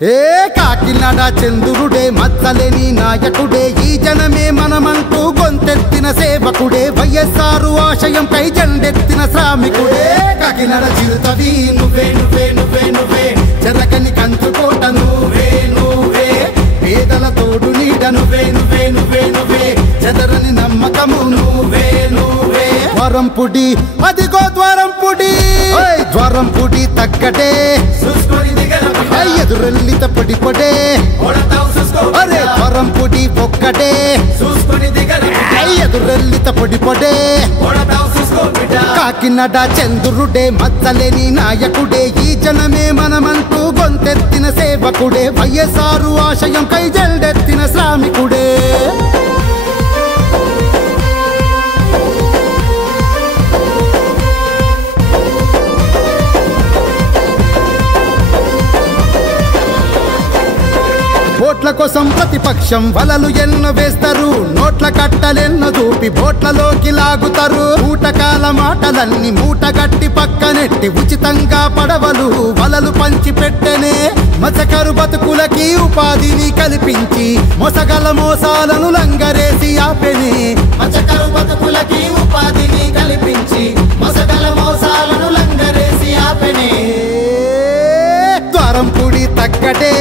ఏ కాకినాడ చంద్రుడే మచ్చలేని నాయకుడే ఈ జనమే మనమంటూ గొంతెత్తిన సేవకుడే వైఎస్ఆర్ ఆశయంపై జెండెత్తిన శ్రామికుడే కాకినాడ చిరుతవి నువ్వే నువ్వే నువ్వే నువ్వే చెరకని కంచుకోట నువ్వే నువ్వే పేదల తోడు నీడ నువ్వే నువ్వే నువ్వే నువ్వే చెదరని నమ్మకము నువ్వే నువ్వే ద్వారంపుడి అదిగో ద్వారంపుడి ద్వారంపుడి తగ్గటే ఎదురెల్లిత పొడి పొడే అరే ద్వారంపుడి ఒక్కటే ఎదురెల్లిత పొడి పొడే కాకినాడ చంద్రుడే మచ్చలేని నాయకుడే ఈ జనమే మనమంటూ గొంతెత్తిన సేవకుడే వైఎస్ఆర్ ఆశయం కై జెండెత్తిన శ్రామికుడే ఓట్ల కోసం ప్రతిపక్షం వలలు ఎన్నో వేస్తారు నోట్ల కట్టలెన్నో చూపి బోట్లలోకి లాగుతారు ఊటకాల మాటలన్నీ మూటగట్టి పక్కనెట్టి ఉచితంగా పడవలు వలలు పంచి పెట్టెనే మత్స్యకారు బతుకులకి ఉపాధిని కల్పించి మొసగల మోసాలను లంగరేసి ఆపెనే మత్స్యకారు బతుకులకి ఉపాధిని కల్పించి మొసగల మోసాలను లంగరేసి ఆపెనే ద్వారంపుడి తగ్గటే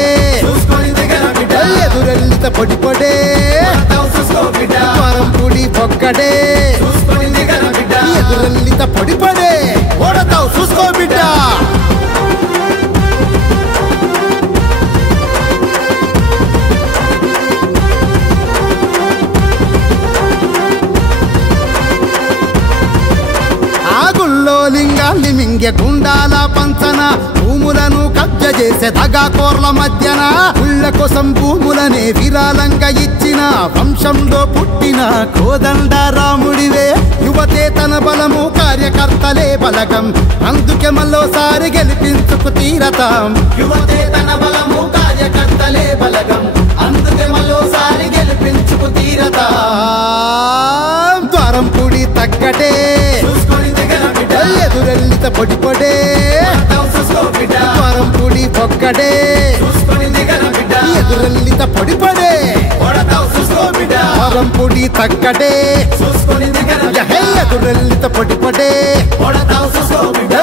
ఎదురెల్లిత పొడి పొడే ద్వారంపుడి ఒక్కడే ఎదురెల్లిత పొడి పొడే ఓడతావు చూసుకో బిడ్డ లింగాల్ని మింగే గుండాల పంచన భూములను కబ్జ చేసే దగాకోర్ల మధ్యన ఉళ్ళ కోసం భూములనే విరాళంగా ఇచ్చిన వంశంలో పుట్టిన కోదండ రాముడివే యువతే తన బలము కార్యకర్తలే బలగం అందుకే మళ్ళోసారి గెలిపించుకు తీరతాం యువతే తన బలము కార్యకర్తలే బలగం అందుకే మళ్ళోసారి గెలిపించుకు తీరతాం ద్వారంపుడి తగ్గటే ఎదురెల్లిత పొడి పొడే ద్వారంపుడి ఒక్కడే ఎదురెల్లిత పొడి పొడే ద్వారంపుడి తగ్గడే ఎదురెల్లిత పొడి పొడే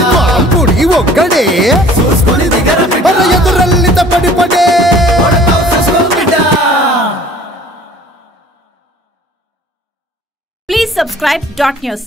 ద్వారంపుడి ఒక్కడే ఎదురెల్లిత పొడి పొడే Please subscribe .news.